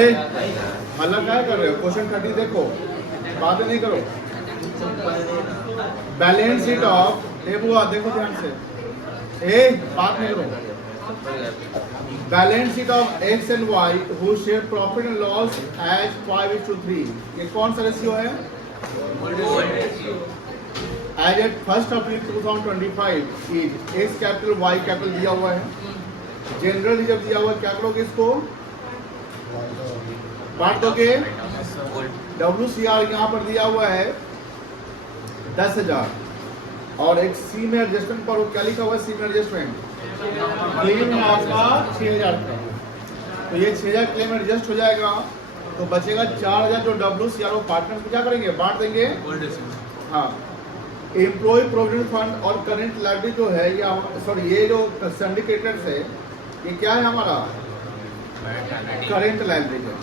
हल्ला क्या कर रहे हो? क्वेश्चन 30 देखो, बातें नहीं करो। बैलेंस शीट ऑफ ए बुआ देखो ध्यान से, बात नहीं करो। Balance sheet of X and Y who share profit and loss as 5:3। ये कौन सा रेशियो है? As at 1 April 2025 is X capital Y capital दिया हुआ है, जनरल रिजर्व दिया हुआ है। क्या करोगे? इसको बांट दोगे। WCR यहाँ पर दिया हुआ है 10,000 और एक सी में एडजस्टमेंट पर क्या लिखा हुआ है? सी में एडजस्टमेंट क्लेम है आपका 6,000 का, तो ये 6,000 क्लेम एडजस्ट हो जाएगा, तो बचेगा 4,000 जो WCR वो पार्टनर को क्या करेंगे? बांट देंगे। हाँ, एम्प्लॉय प्रोविडेंट फंड और करंट लायबिलिटी जो है या सॉरी ये जो सिंडिकेटेड है ये क्या है हमारा? करंट लायबिलिटी है।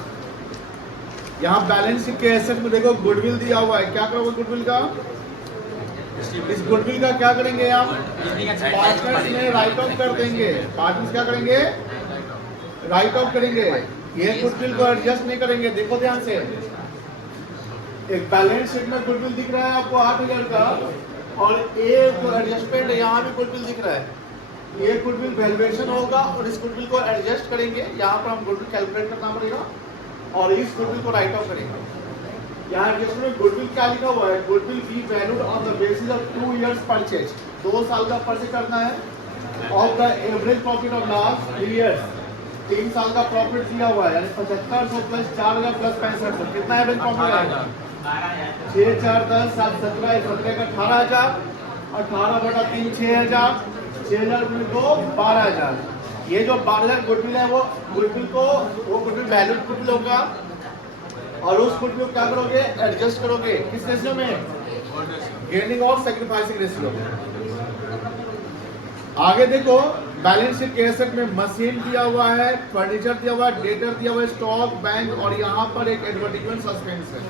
यहाँ बैलेंस शीट के एसेट में देखो गुडविल दिया हुआ है, क्या करोगे गुडविल का? इस गुडविल का क्या करेंगे आप? पार्टनर्स में राइट ऑफ कर देंगे। पार्टनर्स क्या करेंगे? राइट ऑफ करेंगे। ये गुडविल को एडजस्ट नहीं करेंगे। देखो ध्यान से, एक बैलेंस शीट में गुडविल दिख रहा है आपको 8,000 का और एक एडजस्टमेंट यहाँ भी गुडविल दिख रहा है। ये गुडविल वैल्यूएशन होगा और इस गुडविल को एडजस्ट करेंगे। यहाँ पर हम गुडविल कैलकुलेट करना पड़ेगा और इस गुडविल को राइट ऑफ करेंगे। यहाँ एडजस्टमेंट गुडविल क्या लिखा हुआ है? Goodwill be valued on the basis of 2 years purchase. 2 साल का परचेज करना है of the average profit of last 3 years। 3 साल का प्रॉफिट दिया हुआ है, यानी 7500 प्लस 4,000 प्लस 6500 कितना एवरेज प्रॉफिट आएगा? 6, 4, 10, 7, 17, 17 का 18,000, 18/3 6,000, 6,000 × 2 12,000। ये जो 12,000 गुडविल है वो गुडविल वैल्यूड गुडविल होगा और उस गुडविल को क्या करोगे? एडजस्ट करोगे। किस रेशियो में? गेनिंग और सैक्रिफाइसिंग रेशियो में। आगे देखो, बैलेंस शीट के एसेट में मशीन दिया हुआ है, फर्नीचर दिया हुआ है, डेटर दिया हुआ है, स्टॉक, बैंक और यहाँ पर एक एडवर्टीजमेंट सस्पेंस है।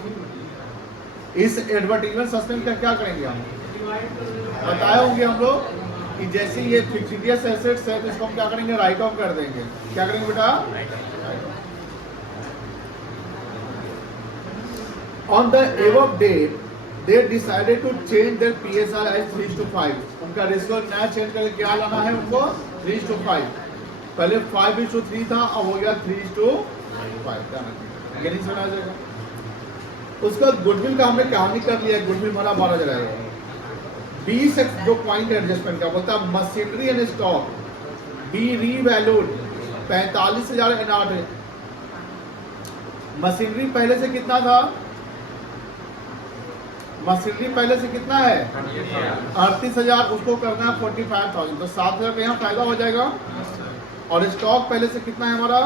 इस एडवर्टीजमेंट सस्पेंस का क्या करेंगे हम? बताए होंगे हम लोग कि जैसे ये फिक्टिशियस एसेट्स है तो इसको हम क्या करेंगे? राइट ऑफ कर देंगे। क्या करेंगे बेटा? On the above date, they decided to change their PSR as 3:5. उनका रेशियो नया चेंज करके क्या लाना है उनको? 3:5। पहले 5:3 था, अब हो गया 3:5। गेनिंग से आ जाएगा। उसका गुडविल का हमने कहानी कर लिया। गुडविल हमारा 12,000 आएगा। 20 जो पॉइंट एडजस्टमेंट का बोलता है machinery and stock be revalued 45,000 in 8। Machinery पहले से कितना था? मशीनरी पहले से कितना है? 38,000, उसको करना है 45,000, तो 7,000 का यहाँ फायदा हो जाएगा। और स्टॉक पहले से कितना है हमारा?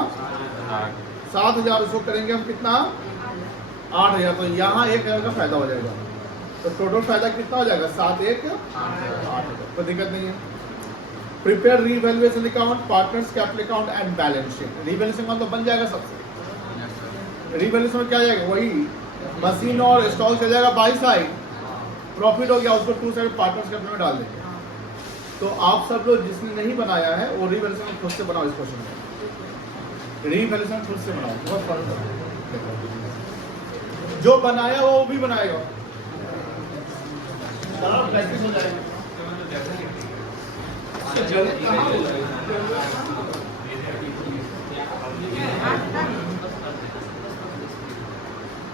7,000, उसको करेंगे हम कितना? 8,000, तो यहाँ 1,000 का फायदा हो जाएगा। तो टोटल फायदा कितना हो जाएगा? 7, 1, 8। कोई दिक्कत नहीं है। Prepare revaluation account, partners capital account and balance sheet. Revaluation account तो बन जाएगा सबसे। रीवैल्यूएशन में क्या जाएगा? वही मशीन और स्टॉक चल जाएगा बाई साइड, प्रॉफिट हो गया उसको 2 साइड पार्टनर्स कैपिटल में डाल देंगे। तो आप सब लोग जिसने नहीं बनाया है वो रीवैल्यूएशन खुद से बनाओ। इस क्वेश्चन में रीवैल्यूएशन खुद से बनाओ, बहुत फर्क है। जो बनाया वो भी बनाएगा, प्रैक्टिस हो जाएगा।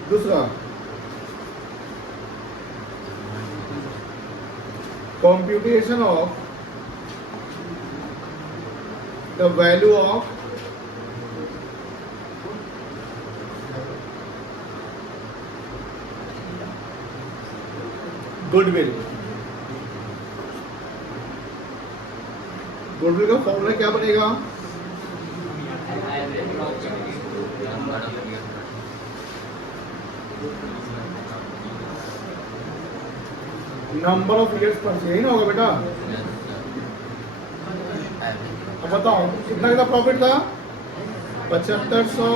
दूसरा, computation of the value of goodwill. Goodwill का फॉर्मूला क्या बनेगा? नंबर ऑफ इयर्स पर यही ना होगा बेटा? अब बताओ कितना का प्रॉफिट था? 7500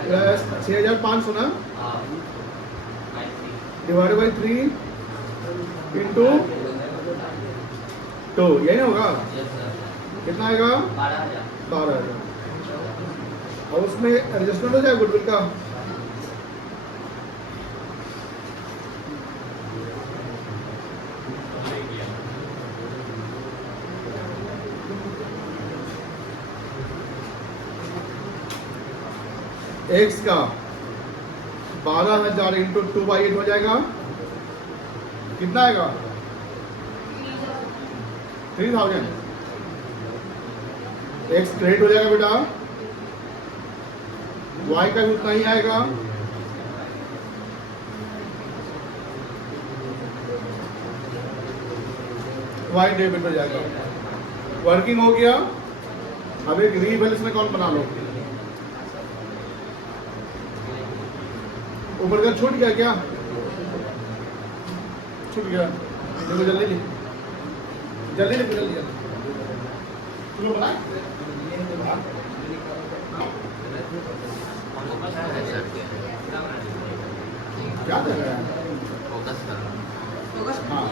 प्लस 6,500 ना, डिवाइडेड बाई 3 इंटू 2, यही ना होगा? कितना आएगा? 12,000। और उसमें एडजस्टमेंट हो जाएगा गुडविल का। एक्स का 12,000 इंटू 2/8 हो जाएगा, कितना आएगा? 3,000। एक्स क्रेडिट हो जाएगा बेटा, वाई का भी उतना ही आएगा। वाई डेबिट हो जाएगा। वर्किंग हो गया। अब एक रीबैलेंस अकाउंट बना लो। ऊपर का छूट गया क्या? छूट गया, देखो जल्दी लिख, जल्दी लिख, जल्दी चलो बना। क्या कर रहा है? हाँ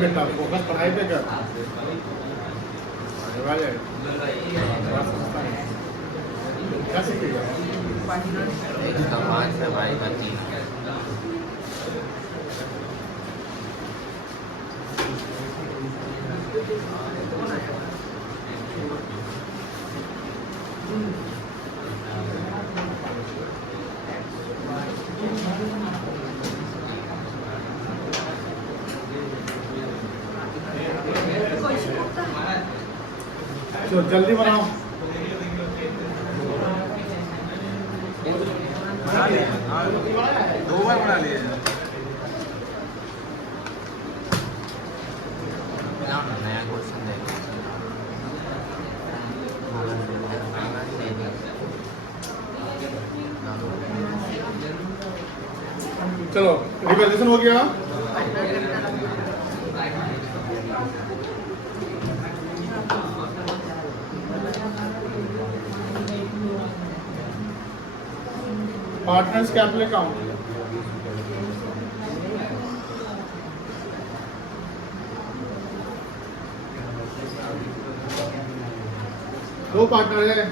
बेटा फोकस पढ़ाई पे कर। क्या सीखेगा? चलो जल्दी बनाओ। दो बार बना लिए। नया क्वेश्चन चलो रिवैल्यूएशन हो गया। पार्टनर्स कैपिटल अकाउंट, दो पार्टनर है।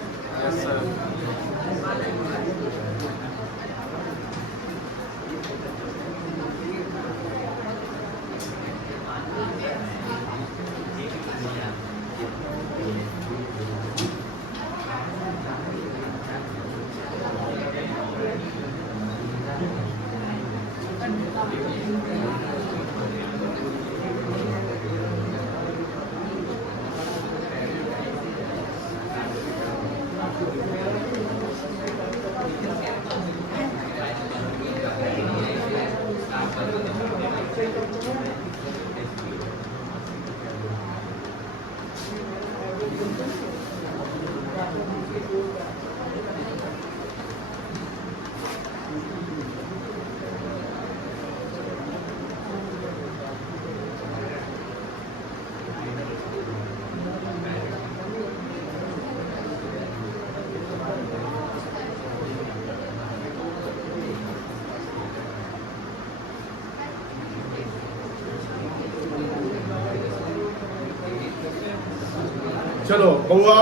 चलो बउआ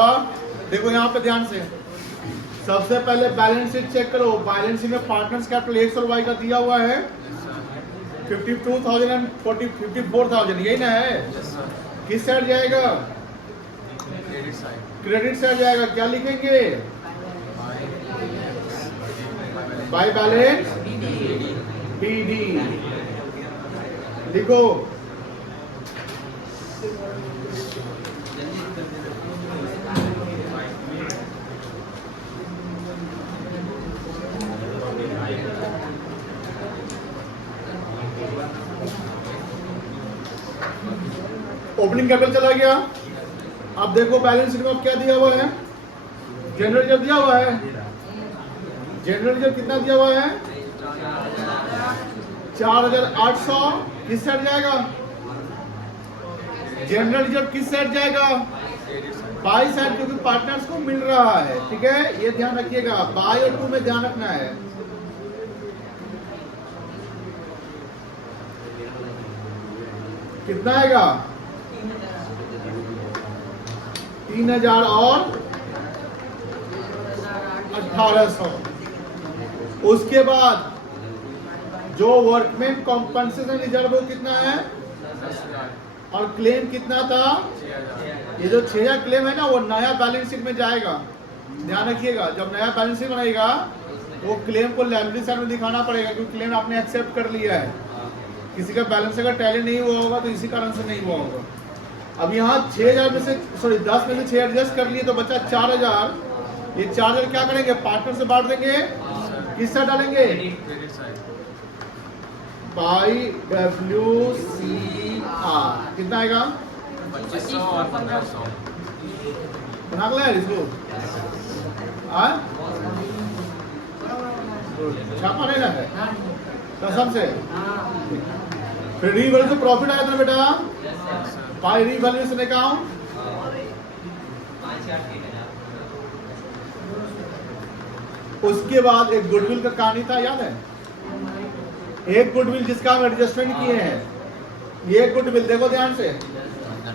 देखो यहाँ पे ध्यान से, सबसे पहले बैलेंस शीट चेक करो। बैलेंस शीट में पार्टनर्स कैपिटल एक्स और वाई का दिया हुआ है 52,000 एंड 54,000, यही ना है? किस साइड जाएगा? क्रेडिट साइड जाएगा। क्या लिखेंगे? बाय बैलेंस बीडी लिखो। ओपनिंग कैपिटल चला गया, अब देखो बैलेंस शीट में अब क्या दिया हुआ है, जनरल रिजर्व दिया हुआ है। जनरल रिजर्व कितना दिया हुआ है, 4800। किस साइड जाएगा, जनरल रिजर्व किस साइड जाएगा, बाई साइड, क्योंकि पार्टनर्स को मिल रहा है। ठीक है, ये ध्यान रखिएगा, बाई और टू में ध्यान रखना है। कितना आएगा, 3000 और 1800। उसके बाद जो वर्कमैन कॉम्पनसेशन रिजर्व कितना है, और क्लेम कितना था, ये जो 6000 क्लेम है ना, वो नया बैलेंस शीट में जाएगा। ध्यान रखिएगा, जब नया बैलेंस शीट बनाएगा वो क्लेम को लायबिलिटी साइड में दिखाना पड़ेगा, क्योंकि क्लेम आपने एक्सेप्ट कर लिया है। किसी का बैलेंस अगर टैली नहीं हुआ होगा तो इसी कारण से नहीं हुआ होगा। अब यहाँ 6000 में से 10 में से 6 एडजस्ट कर लिए तो बचा 4000। ये 4000 क्या करेंगे, पार्टनर से बांट देंगे, किस साइड डालेंगे, बाई WCR। कितना आएगा, 2500 और 1500। बना लिया इसको, छापा नहीं ना है कसम से। फिर रीवैल्यू से प्रॉफिट आया था बेटा, बाई रीवैल्यूएशन अकाउंट। उसके बाद एक गुडविल का कहानी था, याद है, एक गुडविल जिसका हम एडजस्टमेंट किए हैं। ये गुडविल देखो ध्यान से,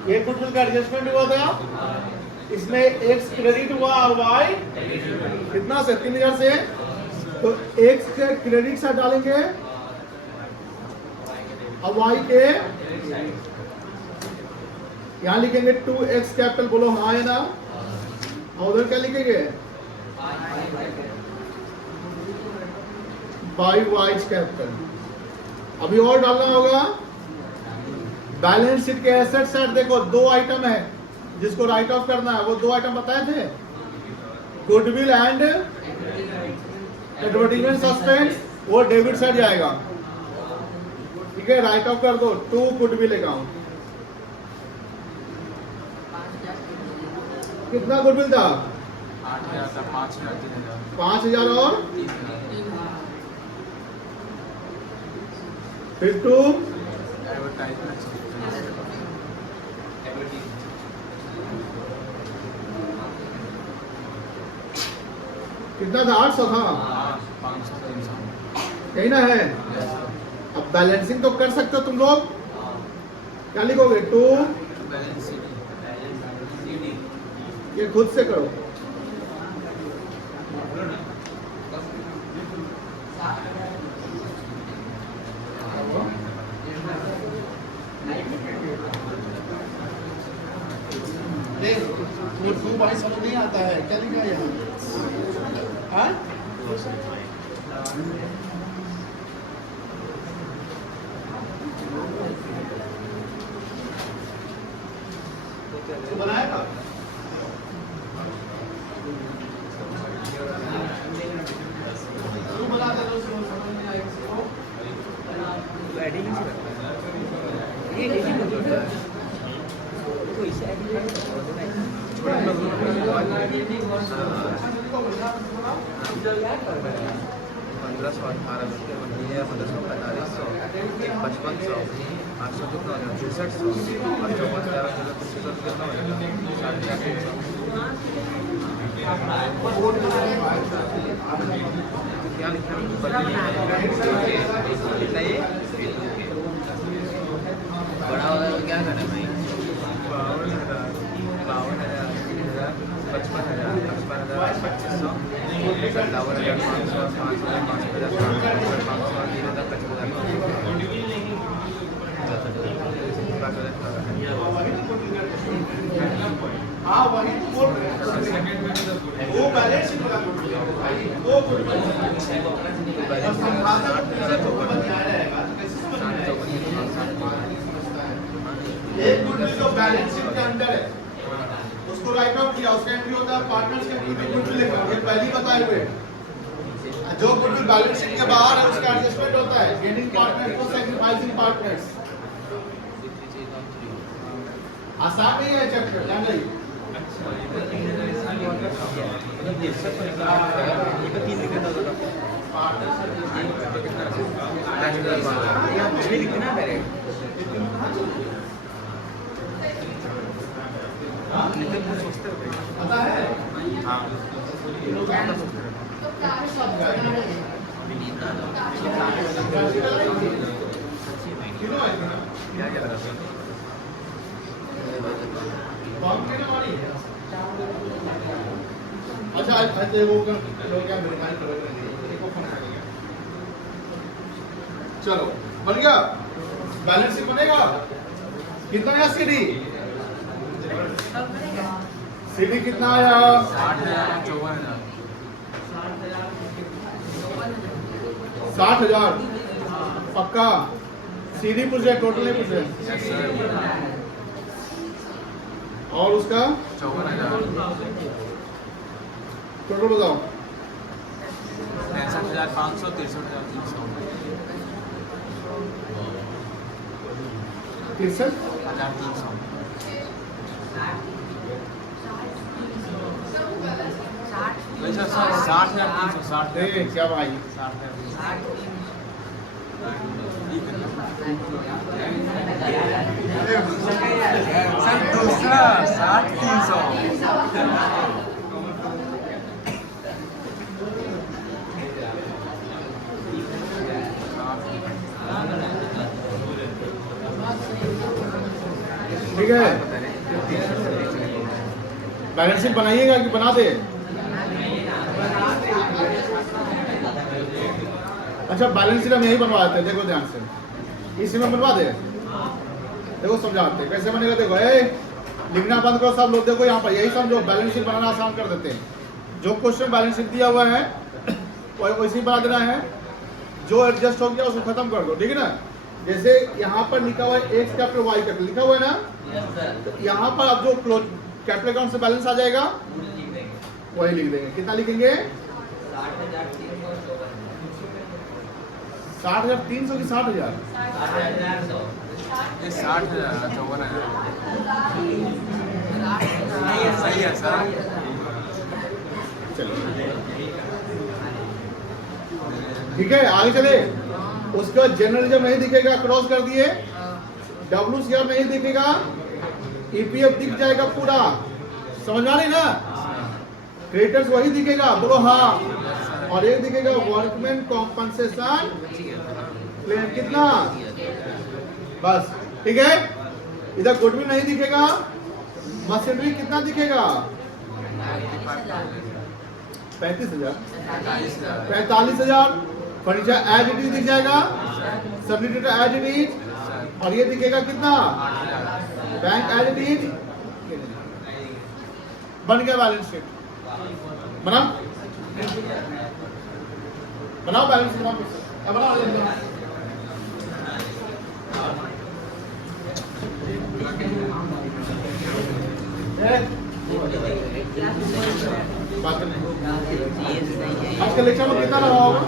ये गुडविल का एडजस्टमेंट हुआ था, इसमें एक्स क्रेडिट हुआ और वाई कितना से 3000 से, तो एक्स के क्रेडिट से डालेंगे और वाई के यहां लिखेंगे 2x कैपिटल। बोलो हाँ है ना, और उधर क्या लिखेंगे, बाई वाई कैपिटल। अभी और डालना होगा, बैलेंस शीट के एसेट साइड देखो, दो आइटम है जिसको राइट ऑफ करना है। वो दो आइटम बताए थे, गुडविल एंड एडवर्टाइजमेंट सस्पेंस, वो डेबिट साइड जाएगा। ठीक है, राइट ऑफ कर दो, 2 गुडविल अकाउंट। कितना गुडविल था, 8000 था, 5000, 3000, 5000 और 3000। फिर 2 एडवर्टाइजमेंट कितना था, 800 था, 500, 300। यही ना है। अब बैलेंसिंग तो कर सकते हो तुम लोग, क्या लिखोगे, 2, बैलेंस शीट, ये खुद से करो। वो 2 बाई समझ नहीं आता है, क्या लिखा है यहाँ, हाँ? तो बनाएगा बना दे, समझ नहीं आएगा एडिटिंग से करता है, ये एडिटिंग होता है, तो इसे एडिटिंग करना है। 1500, 1800, 1545, 5500, 800 कितना हो जाएगा, 6300, 855, 1300 कितना हो जाएगा, 350। क्या लिखा है, कितना ये बड़ा होगा तो क्या करना है भाई, 52,000, 55,000, 55,000, 2500, 57,500, 5,000, 5,000, हाँ वही तो बोल रहे हैं, वो बैलेंस शीट वाला गुडविल है भाई, वो गुडविल और संभाषण से तो समझ में आ जाएगा, कैसे समझ में आएगा। एक गुडविल जो बैलेंस शीट के अंदर है उसको राइट ऑफ किया, उसका एंट्री होता है पार्टनर्स के एंट्री गुडविल लिखा, ये पहली बताए हुए। जो गुडविल बैलेंस शीट के बाहर है उसका एडजस्टमेंट होता है, गेनिंग पार्टनर्स को सैक्रिफाइसिंग पार्टनर्स। आसान नहीं है चैप्टर, जान लीजिए। पता है अच्छा अच्छा वो क्या चलो बन गया बैलेंस शीट बनेगा कितना आया सीडी सीडी कितना आया 60,000 पक्का सीडी पूछ रहे टोटल नहीं पूछ रहे और उसका 54,000 टोटल बताओ 63,500 63,300 63 60,360 क्या भाई सर दूसरा 60,300 ठीक है बैलेंस शीट बनाइएगा कि बना दे अच्छा बैलेंस शीट हम यही बनवा देते हैं देखो ध्यान से इसी में बनवा दे देखो समझाते हैं कैसे बनेगा देखो लिखना बंद करो सब लोग देखो यहाँ पर यही समझो बैलेंस शीट बनाना आसान कर देते हैं जो क्वेश्चन बैलेंस शीट दिया हुआ है वैसे ही बना देना है जो एडजस्ट हो गया उसको खत्म कर दो ठीक है ना जैसे यहाँ पर लिखा हुआ है एक्स कैपिटल वाई कैपिटल लिखा हुआ है ना तो यहाँ पर अब जो कैपिटल अकाउंट से बैलेंस आ जाएगा वही लिख देंगे कितना लिखेंगे 60,300 की 60,000 ये 60,000 54,000 सही है सर चलो ठीक है आगे चले उसका जर्नलिज्म नहीं दिखेगा क्रॉस कर दिए WCR नहीं दिखेगा EPF दिख जाएगा पूरा समझ में आ रही ना क्रेडिटर्स वही दिखेगा बोलो हाँ और एक दिखेगा वर्कमैन कॉम्पनसेशन क्लेम कितना बस ठीक है इधर गुडविल नहीं दिखेगा मशीनरी कितना दिखेगा 45,000 फर्नीचर एज इट इज दिख जाएगा सब्लिटेटर एज इट इज और ये दिखेगा कितना बैंक एज इट इज बन गया बैलेंस शीट बनाओ बनाओ बैलेंस शीट बनाओ बात करने आज का लेक्चर में कितना रहा होगा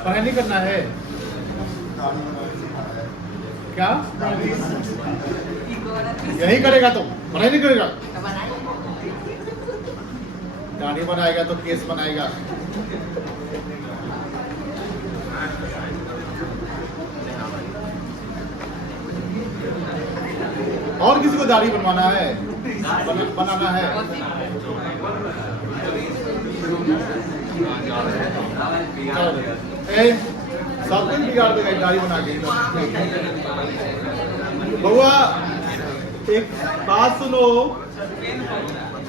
पढ़ाई नहीं करना है क्या यही करेगा तो पढ़ाई नहीं करेगा दाढ़ी बनाएगा तो केस बनाएगा और किसी को दाढ़ी बनवाना है बनाना है ए, सब कुछ बिगाड़ देगा एक गाड़ी बना के। बउआ एक बात सुनो,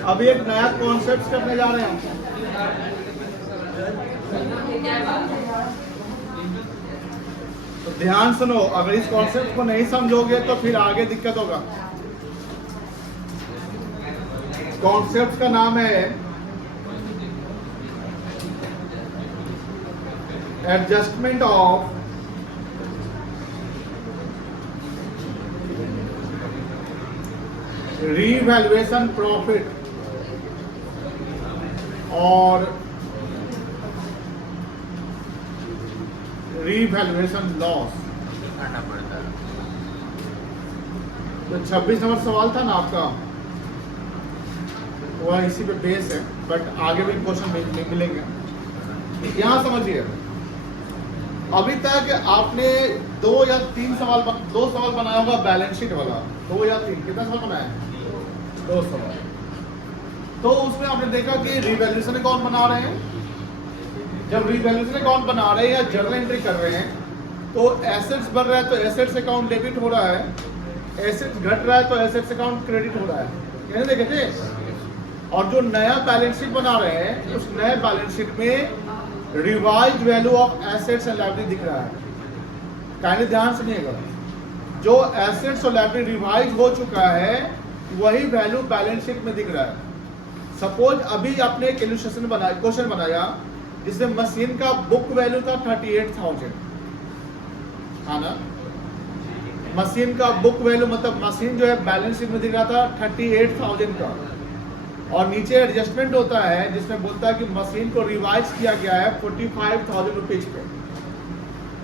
अभी एक नया कॉन्सेप्ट करने जा रहे हैं। तो ध्यान सुनो, अगर इस कॉन्सेप्ट को नहीं समझोगे तो फिर आगे दिक्कत होगा। कॉन्सेप्ट का नाम है एडजस्टमेंट ऑफ रीवैल्यूएशन प्रॉफिट और रीवैल्यूएशन लॉस। करना पड़ता है। तो 26 नंबर सवाल था ना आपका, वह इसी पे बेस है, बट आगे भी क्वेश्चन मिलेंगे। यहाँ समझिए, अभी तक आपने दो सवाल बनाया होगा बैलेंस शीट वाला, 2 या 3, कितना सवाल बनाया? 2 सवाल। तो उसमें आपने देखा कि रिवैल्यूएशन अकाउंट बना रहे हैं। जब रिवैल्यूएशन अकाउंट बना रहे हैं या जर्नल एंट्री कर रहे हैं, तो एसेट्स बढ़ रहा है तो एसेट्स अकाउंट डेबिट हो रहा है, एसेट्स घट रहा है तो एसेट्स अकाउंट क्रेडिट हो रहा है। ये देखे थे। और जो नया बैलेंस शीट बना रहे हैं, उस नए बैलेंस शीट में revised value of assets and liability दिख रहा है। काइंडली ध्यान सुनिएगा, जो एसेट्स और लायबिलिटी रिवाइज हो चुका है वही वैल्यू बैलेंस शीट में दिख रहा है। सपोज अभी आपने एक इलस्ट्रेशन बनाया, क्वेश्चन बनाया जिसमें मशीन का बुक वैल्यू था 38,000, हाँ ना। मशीन का बुक वैल्यू मतलब मशीन जो है बैलेंस शीट में दिख रहा था 38,000 का, और नीचे एडजस्टमेंट होता है जिसमें बोलता है कि मशीन को रिवाइज किया गया है 45,000 रुपीज पे।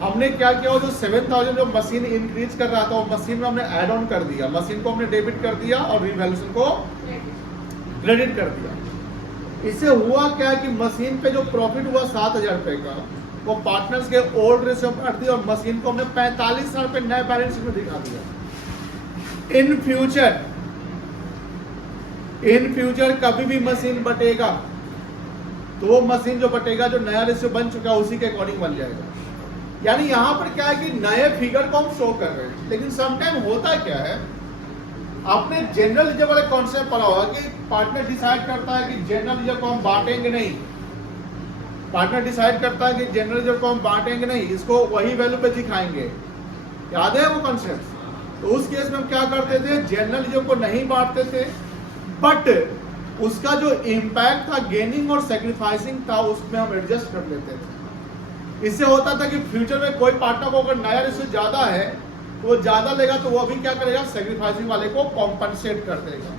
हमने क्या किया, जो 7,000 जो मशीन इंक्रीज कर रहा था वो मशीन में हमने ऐड ऑन कर दिया, मशीन को हमने डेबिट कर दिया और रिवैल्यूएशन को क्रेडिट कर दिया। इससे हुआ क्या कि मशीन पे जो प्रॉफिट हुआ 7,000 रुपए का, वो पार्टनर्स के ओल्ड रेशियो में हट दिया और मशीन को हमने 45,000 रुपए नए बैलेंस शीट में दिखा दिया। इन फ्यूचर कभी भी मशीन बटेगा तो वो मशीन जो बटेगा, जो नया रेशियो बन चुका है उसी के अकॉर्डिंग बन जाएगा। यानी यहाँ पर क्या है कि नए फिगर को हम शो कर रहे हैं, लेकिन समटाइम होता क्या है, आपने जनरल रिजर्व वाले कॉन्सेप्ट पढ़ा होगा कि पार्टनर डिसाइड करता है कि जनरल रिजर्व को हम बांटेंगे नहीं, पार्टनर डिसाइड करता है कि जनरल रिजर्व को हम बांटेंगे नहीं, इसको वही वैल्यू पे दिखाएंगे। याद है वो कॉन्सेप्ट? तो उस केस में हम क्या करते थे, जनरल रिजर्व को नहीं बांटते थे, बट उसका जो इम्पैक्ट था गेनिंग और सेक्रीफाइसिंग था उसमें हम एडजस्ट कर लेते थे। इससे होता था कि फ्यूचर में कोई पार्टनर को अगर नया रेशियो ज्यादा है तो वो ज्यादा लेगा तो वो अभी क्या करेगा, सेक्रीफाइसिंग वाले को कॉम्पनसेट कर देगा।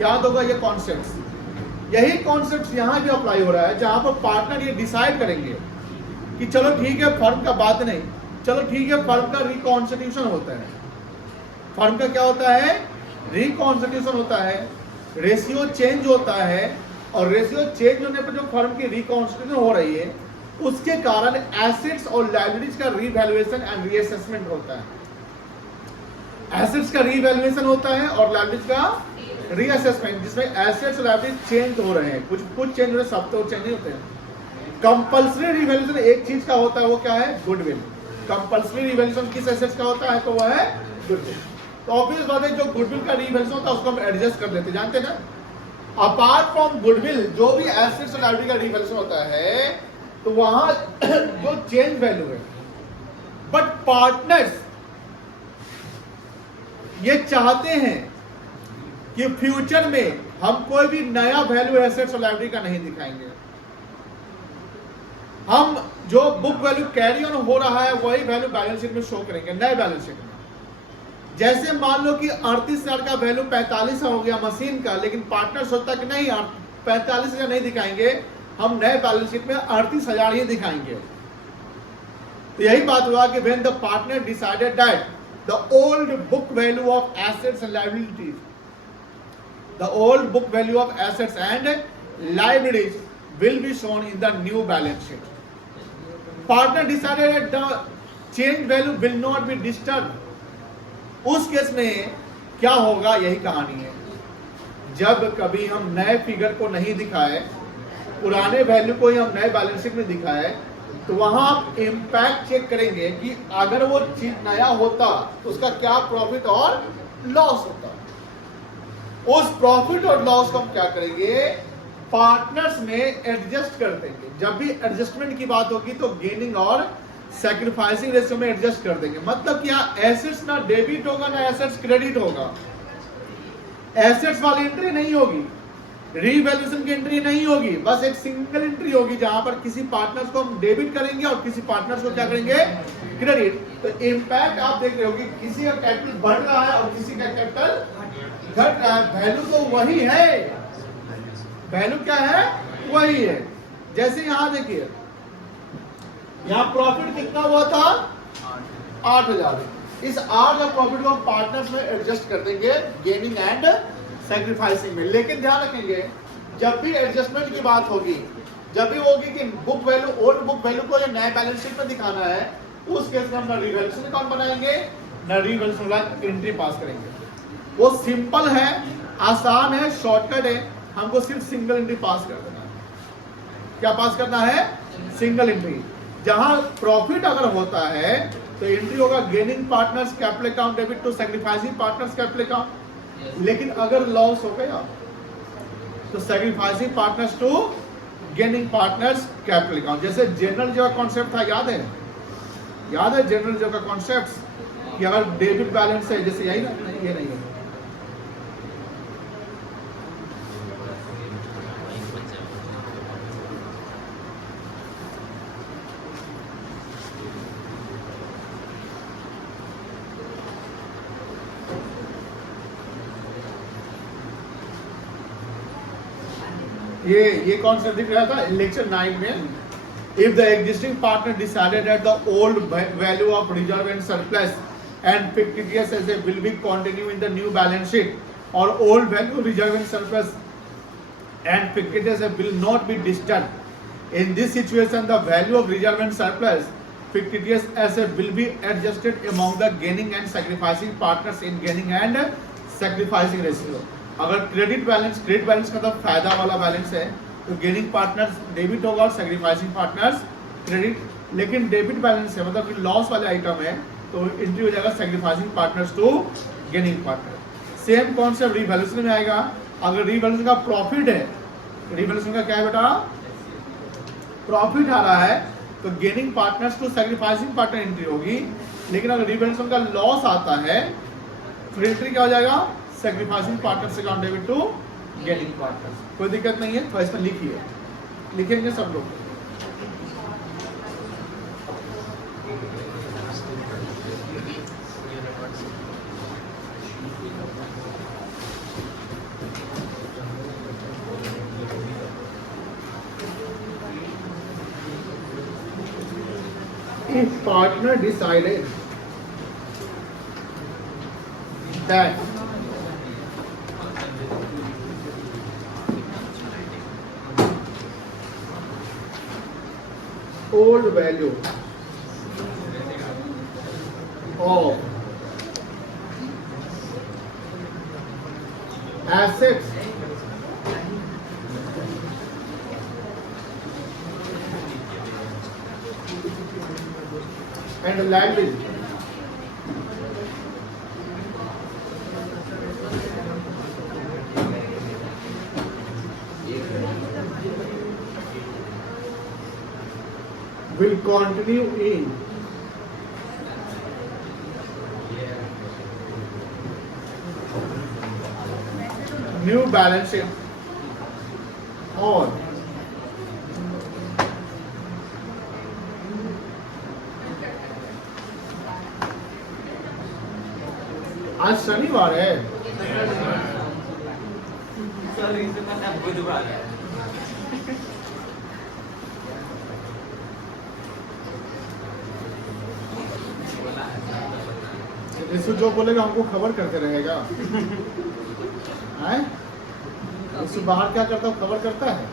याद होगा ये कॉन्सेप्ट। यही कॉन्सेप्ट यहाँ भी अप्लाई हो रहा है, जहां पर पार्टनर ये डिसाइड करेंगे कि चलो ठीक है फर्म का बात नहीं, चलो ठीक है फर्म का रिकॉन्स्टिट्यूशन होता है। फर्म का क्या होता है, रिकॉन्स्टिट्यूशन होता है, रेशियो चेंज होता है, और रेशियो चेंज होने पर जो फर्म की रिकॉन्स्टिट्यूशन हो रही है उसके कारण एसेट्स और लायबिलिटीज का रीवैल्यूएशन एंड रीअसेसमेंट होता है। एसेट्स का रीवैल्यूएशन होता है और लायबिलिटीज का रीअसेसमेंट, जिसमें एसेट्स और लायबिलिटीज चेंज हो रहे हैं, कुछ चेंज हो रहे हैं, सब तो चेंज नहीं होते हैं। कंपल्सरी रिवैल्यूएशन एक चीज का होता है, वो क्या है, गुडविल। कंपल्सरी रिवैल्यूएशन किस एसेट्स का होता है, तो वो है गुडविल। तो ऑब्वियस बात है, जो गुडविल का रिवैल्यूएशन होता है उसको हम एडजस्ट कर लेते, जानते ना। अपार्ट फ्रॉम गुडविल जो भी एसेट्स और लायबिलिटी का रिवैल्यूएशन होता है तो वहां जो चेंज वैल्यू है, बट पार्टनर्स ये चाहते हैं कि फ्यूचर में हम कोई भी नया वैल्यू एसेट्स और लायबिलिटी का नहीं दिखाएंगे। हम जो बुक वैल्यू कैरी ऑन हो रहा है वही वैल्यू बैलेंस शीट में शो करेंगे, नए बैलेंस शीट में। जैसे मान लो कि 38,000 का वैल्यू 45,000 हो गया मशीन का, लेकिन पार्टनर सोचता कि नहीं 45,000 नहीं दिखाएंगे, हम नए बैलेंस शीट में 38,000 ही दिखाएंगे। तो यही बात हुआ कि when the partner decided that the old book value of assets and liabilities, the old book value of assets and liabilities will be shown in the new balance sheet. Partner decided that the change value will not be disturbed. उस case में क्या होगा, यही कहानी है। जब कभी हम नए फिगर को नहीं दिखाए पुराने वैल्यू को ही हम नए बैलेंस शीट में दिखाया है, तो वहां आप इम्पैक्ट चेक करेंगे कि अगर वो चीज नया होता तो उसका क्या प्रॉफिट और लॉस होता। उस प्रॉफिट और लॉस को हम क्या करेंगे, पार्टनर्स में एडजस्ट कर देंगे। जब भी एडजस्टमेंट की बात होगी तो गेनिंग और सैक्रिफाइसिंग रेशियो में एडजस्ट कर देंगे। मतलब क्या, एसेट्स ना डेबिट होगा ना एसेट्स क्रेडिट होगा। एसेट्स वाली एंट्री नहीं होगी, रीवैल्यूएशन की एंट्री नहीं होगी, बस एक सिंगल एंट्री होगी जहां पर किसी पार्टनर्स को हम डेबिट करेंगे और किसी पार्टनर्स को क्या करेंगे, क्रेडिट। तो इम्पैक्ट आप देख रहे हो कि किसी का कैपिटल बढ़ रहा है और किसी का कैपिटल घट रहा है। वैल्यू तो वही है, वैल्यू क्या है, वही है। जैसे यहां देखिए, यहां प्रॉफिट कितना हुआ था, 8,000। इस 8,000 प्रॉफिट को हम पार्टनर्स में एडजस्ट कर देंगे गेनिंग एंड सैक्रिफाइसिंग में। लेकिन ध्यान रखेंगे, जब भी एडजस्टमेंट की बात होगी, जब भी होगी कि book value old book value को नए बैलेंस शीट में दिखाना है, उस केस में हम ना रिवैल्यूएशन अकाउंट बनाएंगे ना रिवैल्यूएशन वाला एंट्री पास करेंगे। वो सिंपल है, आसान है, शॉर्टकट है। हमको सिर्फ सिंगल एंट्री पास कर देना है। क्या पास करना है, सिंगल एंट्री। जहां प्रॉफिट अगर होता है तो एंट्री होगा gaining partners capital account debit to sacrificing partners capital account. लेकिन अगर लॉस हो गया तो sacrificing partners to gaining partners capital account. जैसे जनरल जो कॉन्सेप्ट था, याद है, याद है जनरल जो का कॉन्सेप्ट कि अगर डेबिट बैलेंस है, जैसे यही ना, ये नहीं है, ये कौन सा दिख रहा था लेक्चर 9 में, if the existing partner decided that the old value of reserve and surplus and fictitious asset will be continue in the new balance sheet or old value reserve and surplus and fictitious asset will not be disturbed. In this situation, the value of reserve and surplus fictitious asset will be adjusted among the gaining and sacrificing partners in gaining and sacrificing ratio. अगर credit balance का तो फायदा वाला balance है तो gaining partners debit होगा और sacrificing partners credit. लेकिन डेबिट बैलेंस है, मतलब कि लॉस वाले आइटम है, तो एंट्री हो जाएगा sacrificing partners to gaining partner. Same concept revaluation में आएगा। अगर रिवैल्यूएशन का प्रॉफिट है, रिवैल्यूएशन का क्या है बेटा, प्रॉफिट आ रहा है, तो gaining partners to sacrificing partner entry होगी। लेकिन अगर रिवैल्यूएशन का लॉस आता है तो एंट्री क्या हो जाएगा, sacrificing partners account debit to gaining partners. कोई दिक्कत नहीं है, तो इसमें लिखिए, लिखेंगे सब लोग। If partner decided that old value of assets and liability will continue in new balance sheet or आज शनिवार है, इसको जो बोलेगा हमको खबर करते रहेगा। हैं? इसको बाहर क्या करता है, खबर करता है।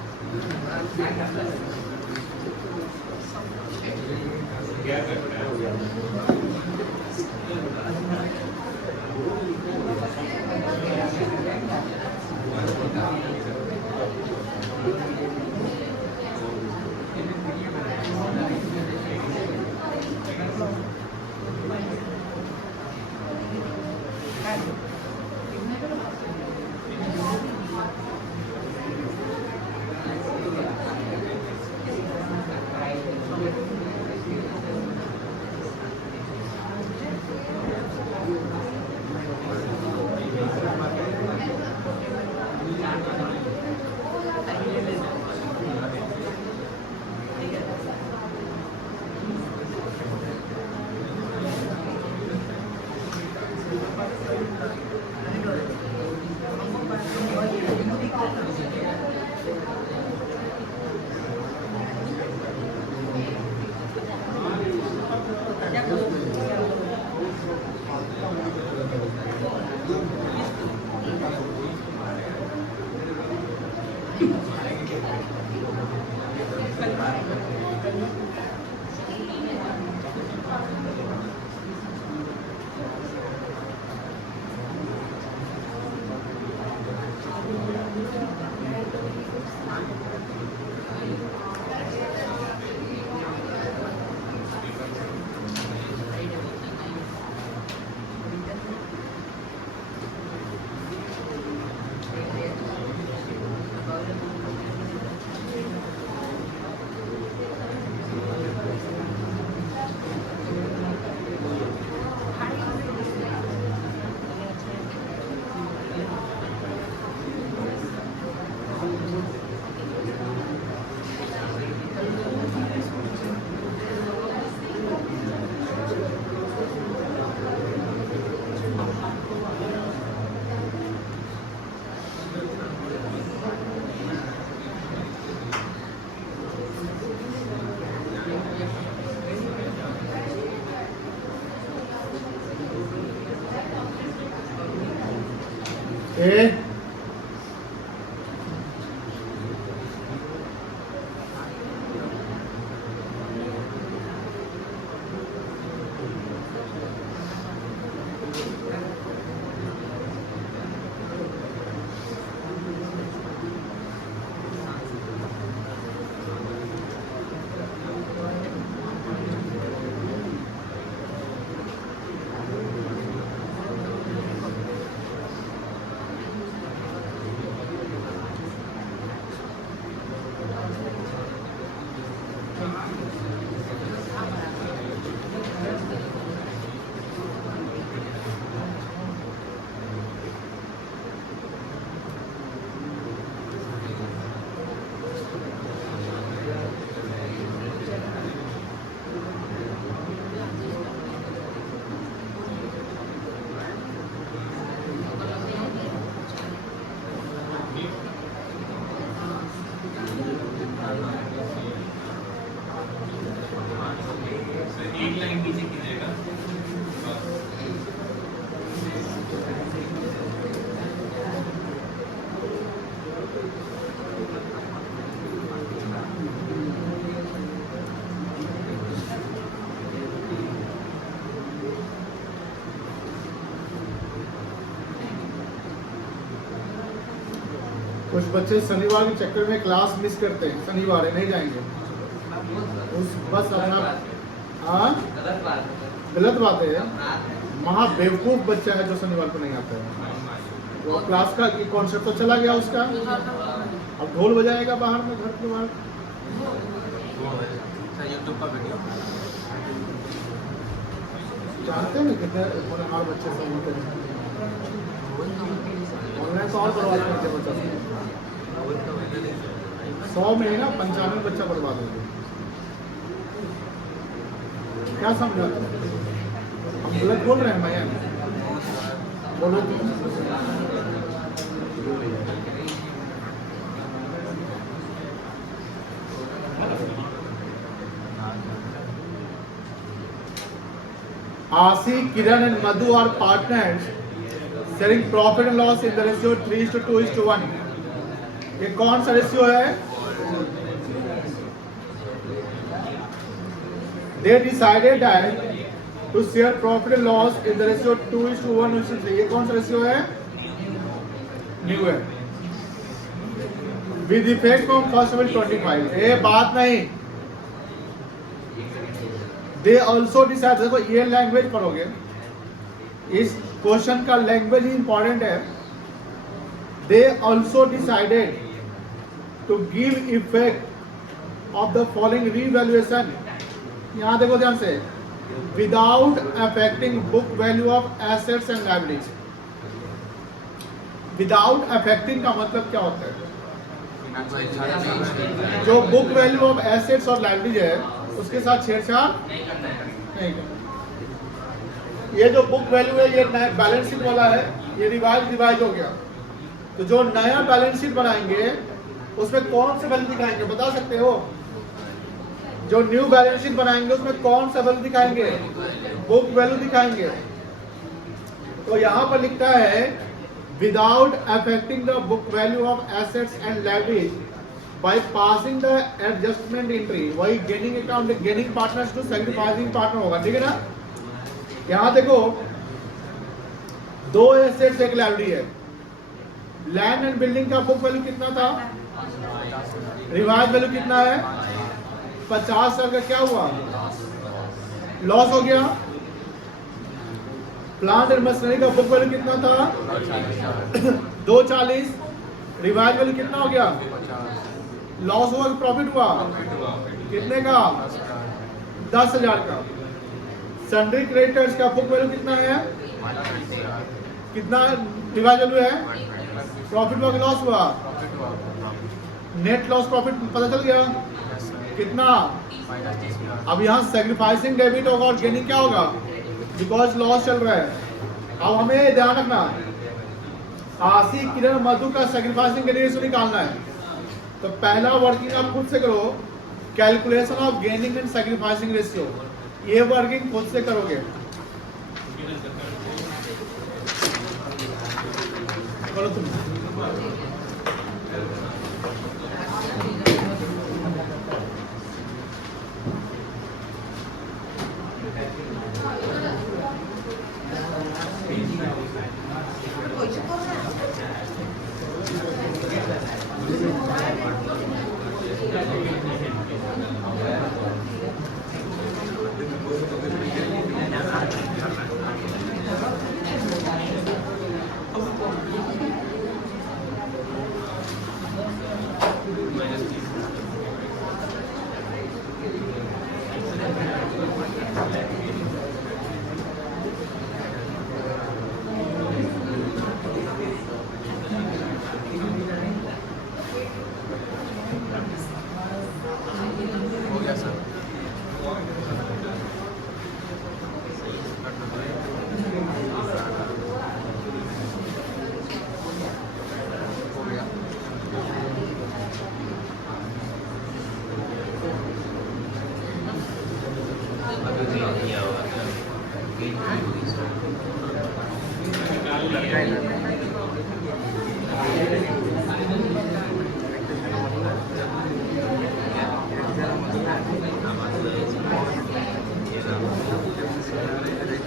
ए कुछ बच्चे शनिवार के चक्कर में क्लास मिस करते हैं, शनिवार है नहीं जाएंगे उस बस अपना। हाँ गलत बात है, महा बेवकूफ बच्चा है जो शनिवार को नहीं आता है। वो क्लास का कॉन्सेप्ट तो चला गया उसका, अब ढोल बजाएगा बाहर में, घर के बाहर। यूट्यूब का वीडियो जानते हैं ना कितने हमारे बच्चे सब होते हैं, ऑनलाइन तो और बर्बाद करते हैं बच्चा। 100 में ही ना 95 बच्चा बर्बाद हो गया। क्या समझा हम गलत बोल रहे हैं भैया? बोलो Asi, Kiran and Madhu are partners sharing profit and loss in the ratio 3:2:1। ये कौन सा रेशियो है? They decided that to share profit and loss in the ratio 2:1:3। ये कौन सा रेशियो है? न्यू है। With effect from 1st April 25। ये बात नहीं। They also decide, देखो ये लैंग्वेज पढ़ोगे, इस क्वेश्चन का लैंग्वेज ही इंपॉर्टेंट है। They also decided to give effect of the following revaluation। यहाँ देखो ध्यान से, without affecting book value of assets and liabilities। without affecting का मतलब क्या होता है? जो बुक वैल्यू ऑफ एसेट्स और लाइबिलिटीज है उसके साथ छेड़छाड़ नहीं करना। ये जो बुक वैल्यू है ये बैलेंस शीट वाला है, ये रिवाइज हो गया। तो जो नया बैलेंस शीट बनाएंगे उसमें कौन सा वैल्यू दिखाएंगे बता सकते हो? जो न्यू बैलेंस शीट बनाएंगे उसमें कौन सा वैल्यू दिखाएंगे? बुक वैल्यू दिखाएंगे। तो यहाँ पर लिखता है without affecting the book value of assets and liabilities by passing the adjustment entry, वही gaining account gaining partners to sacrificing partner होगा, ठीक है ना। यहाँ देखो दो एसेट्स एक लायबिलिटी है। लैंड एंड बिल्डिंग का बुक वैल्यू कितना था? रिवाइज वैल्यू कितना है? 50,000 का क्या हुआ? लॉस हो गया। प्लांट एंड मशीनरी का बुक वैल्यू कितना था? 240। रिवाइज वैल्यू कितना हो गया? लॉस हुआ कि प्रॉफिट हुआ? कितने का? 10,000 का। सन्ड्री क्रेडिटर्स का बुक वैल्यू कितना है? कितना रिवाइज वैल्यू है? प्रॉफिट हुआ कि लॉस हुआ? नेट लॉस प्रॉफिट पता चल गया कितना? अब यहाँ सैक्रिफाइसिंग डेबिट होगा और गेनिंग क्या होगा? बिकॉज लॉस चल रहा है। अब हमें ध्यान रखना आशी किरण मधु का सैक्रिफाइसिंग रेशियो निकालना है। तो पहला वर्किंग आप खुद से करो, calculation of gaining and sacrificing ratio. ये वर्किंग खुद से करोगे। करो तुम। हो गया सर। हो गया।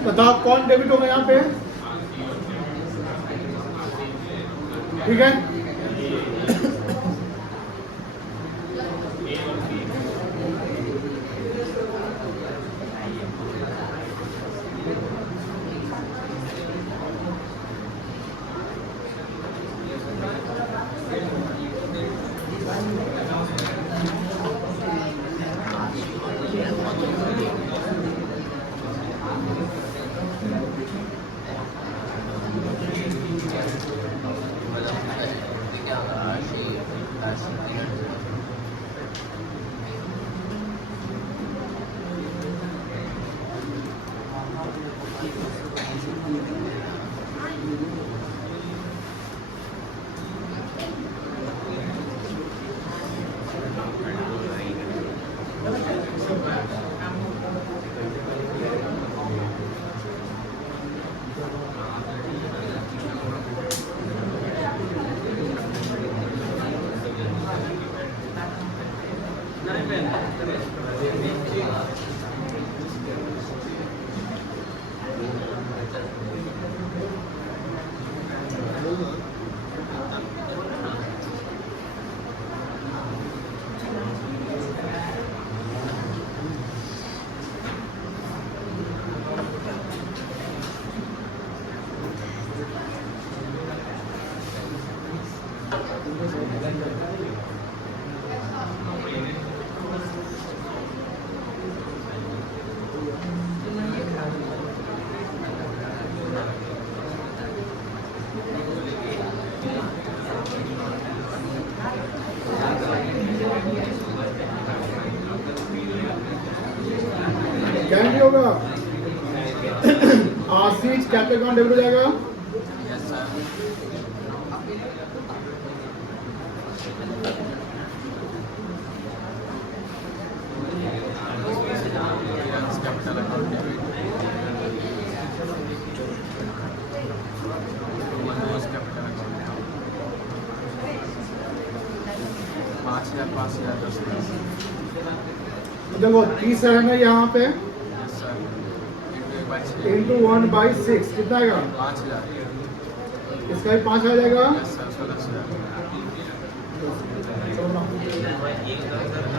बताओ कौन डेबिट होगा यहाँ पे? ठीक है। ईच कैपिटल अकाउंट डेबिट हो जाएगा। Yes sir. Capital account debit. Capital account 5,000 5,000 10,000। देखो 30 रहेगा यहाँ पे यस सर। इंटू 1/6 कितना आएगा? 5,000। इसका भी 5 आ जाएगा। Yes sir. 16,000।